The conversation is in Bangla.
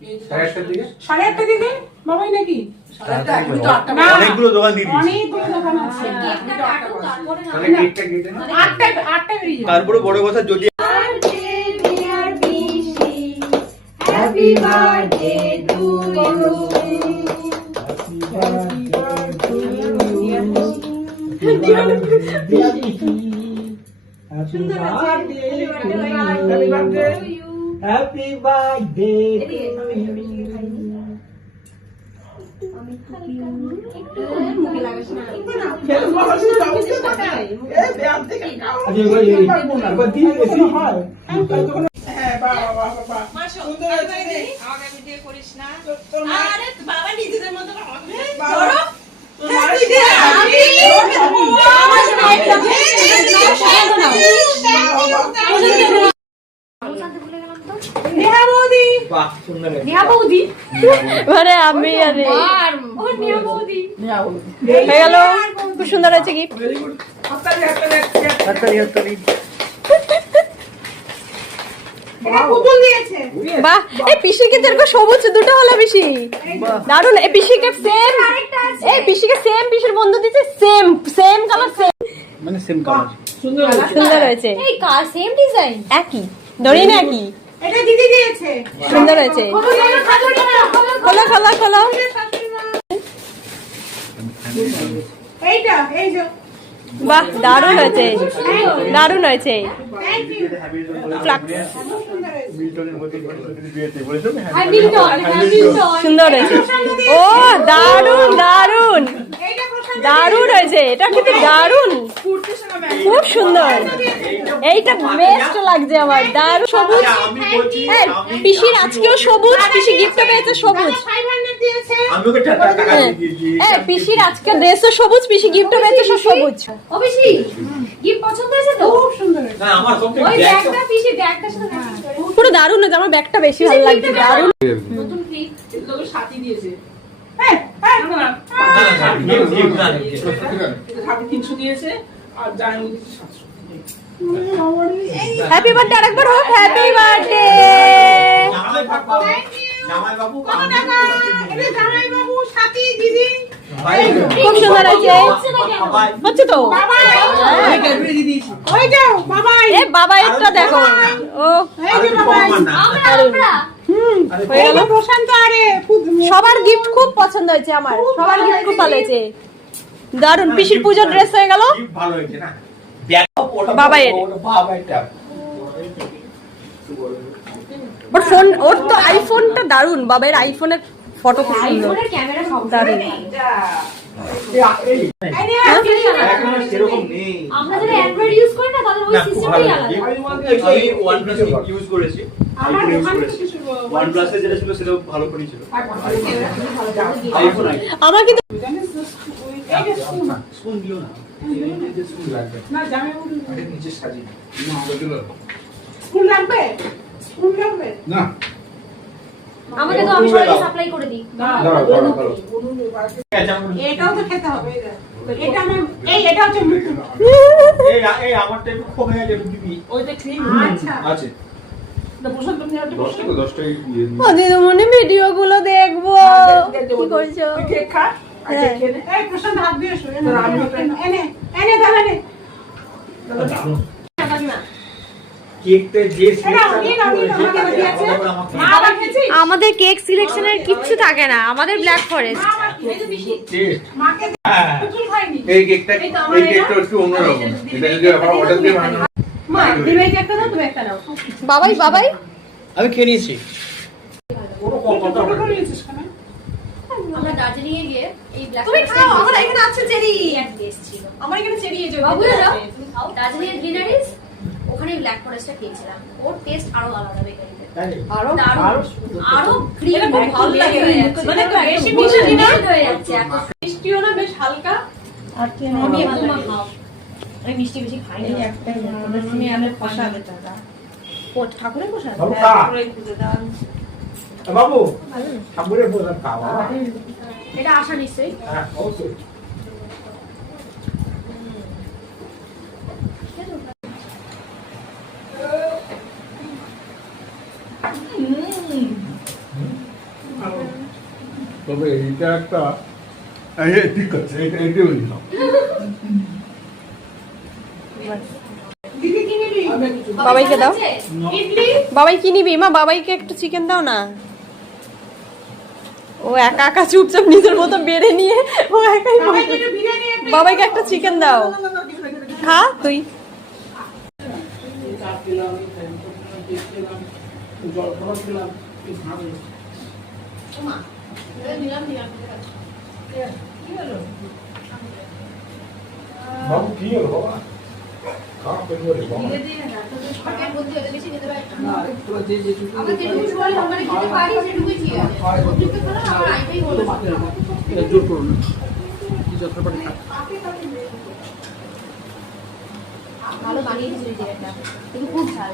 8:30 দিকে বাবাই নাকি অনেকগুলো দোকান দিয়ে দিয়েছি, অনেকগুলো দোকান আছে। তারপরে বড় কথা যদি Happy birthday to you. Happy birthday to মানে আমি হয়ে গেল। খুব সুন্দর হয়েছে গিফট। বাহ, এই পিসি কিন্তু এরকম সবুজ দুটো হলো পিসি, দারুন। এই পিসিকে সেম, এই পিসিকে সেম পিসির বন্ধু দিতে সেম সেম কালার, সেম মানে সেম কালার, সুন্দর হয়েছে। এই কার সেম ডিজাইন, একই দড়ি না একই, এটা দিদি দিয়েছে, সুন্দর হয়েছে। খোলো খোলো খোলো। এইটা এই যে বাহ, দারুণ হয়েছে, দারুণ হয়েছে। সুন্দর হয়েছে। ও দারুণ দারুণ দারুণ হয়েছে, এটা কিন্তু দারুণ, খুব সুন্দর। এইটা বেস্ট লাগছে আমার, দারুণ সবুজ। হ্যাঁ, পিসির আজকেও সবুজ, পিসি গিফটও পেয়েছে সবুজ। হ্যাঁ, পিসির আজকে ড্রেসও সবুজ, পিসি গিফটও পেয়েছে সবুজ। ও পিসি গিফট পছন্দ হয়েছে তো? খুব সুন্দর। না আমার সবথেকে ওই ব্যাগটা পিসি ব্যাগটার সাথে ম্যাচিং করে পুরো দারুণ হয়েছে, আমার ব্যাগটা বেশি ভালো লাগছে, দারুণ। নতুন ক্লিপ এগুলো সাথী দিয়েছে। হ্যাঁ হ্যাঁ না না সাথী 300 দিয়েছে আর জানো দিয়েছে 700। হ্যাপি বার্থডে আরেকবার হোক, হ্যাপি বার্থডে। জামাই বাবু কত টাকা? এটা জামাই বাবু, সাথী, দিদি। খুব সুন্দর হয়েছে, হচ্ছে তো। ওই যাও বাবাই, এ বাবা একটা দেখো, ও এই যে বাবাই। আমরা হয়ে গেল। প্রশান্ত আরে সবার গিফট খুব পছন্দ হয়েছে আমার, সবার গিফট খুব ভালো হয়েছে, দারুণ। পিসির পুজোর ড্রেস হয়ে গেল ভালো হয়েছে না, বাবাইয়ের। বাবাইটা ওর ফোন, ওর তো আইফোনটা দারুণ, বাবার আইফোনের ফটো খুব সুন্দর, আইফোনের ক্যামেরা সব দারুণ। সেরকম নেই। আমরা যারা অ্যান্ড্রয়েড ইউজ করি না তাদের ওই সিস্টেমটাই আলাদা। আমি OnePlus ইউজ করেছি, আমার iPhone use দোকানে করেছি। কিছু বলবো। OnePlus এর যেটা ছিল সেটা ভালো করেই ছিল। iPhone আমার কিন্তু এইটা স্কুল স্পুন দিও না, এই যে স্পুন লাগবে না, জামাই বাবু এটা নিচে সাজিয়ে স্কুল লাগবে, স্কুল লাগবে না। আমাকে তো আমি সবাইকে সাপ্লাই করে দিই। এটাও তো খেতে হবে। এটা আমি এটা হচ্ছে মুখে। এই আমারটা একটু কমে গেছে, একটু দিবি। ওইটা ক্রিম আচ্ছা আছে না, প্রশান্ত তুমি একটা বসে 10 টাকা দিয়ে দিন। দিদিমণি ভিডিও গুলো দেখবো, কি করছো? তুই কেক খা, আর কেক খেয়ে নে। এই প্রশান্ত হাত দিয়ে শুয়ে না, আমি এনে এনে দাঁড়া নে। কেকটা যে আমাদের কেক সিলেকশনের কিচ্ছু থাকে না, আমাদের ব্ল্যাক ফরেস্ট। এই কেকটা একটু অন্যরকম, এটা যদি আবার অর্ডার দিয়ে বানানো। মা দিবে একটা দাও, তুমি একটা নাও। বাবাই বাবাই আমি খেয়ে নিয়েছি। আমরা দার্জিলিং এ গিয়ে এই ব্ল্যাক তুমি খাও, আমার এখানে আছে চেরি, এক বেস ছিল। আমার এখানে চেরি এই যে বাবু দাও, তুমি খাও। দার্জিলিং এর গ্রিনারিজ ওখানে ব্ল্যাক ফরেস্টটা খেয়েছিলাম, ওর টেস্ট আরো আলাদা বেকারিতে, আরো আরো ক্রিম এটা খুব ভালো লাগে, মানে তো বেশি মিষ্টি না হয়ে যাচ্ছে এত মিষ্টিও না, বেশ হালকা। আর কি আমি একদম খাও। আমি মিষ্টি বেশি খাই না। আমি আলে প্রসাদ এটা ঠাকুরের প্রসাদ। ঠাকুরের খুঁজে দাও। বাবু ঠাকুরের প্রসাদ খাওয়া। এটা আশা নিশ্চয়ই। হ্যাঁ অবশ্যই। তবে এইটা একটা ঠিক আছে, এইটা নিলাম। দিদি কি নিবি? বাবাইকে দাও। ইডলি? বাবাই কি নিবি? মা বাবাইকে একটু চিকেন দাও না। ও একা একা চুপচাপ নিজের মতো বেড়ে নিয়ে ও একাই বাবাইকে একটু বিরিয়ানি একটা- বাবাইকে একটা চিকেন দাও। খা তুই। ওমা, নিলাম নিলাম। বাবু কি হলো বাবা? খারাপ করে বলে বাবা। আমাকে বলতে হতে বেশি খেতে পারি না। না তোরা যে যেটুকু আমার যেটুকু বলে আমার খেতে পারি সেটুকুই ঠিক আছে। অতিরিক্ত খেলে আমার আইটাই হলো না। এটা জোর করো না কি যতটা খা ভালো বানিয়ে দিয়েছিল এই জায়গাটা। কিন্তু খুব ঝাল।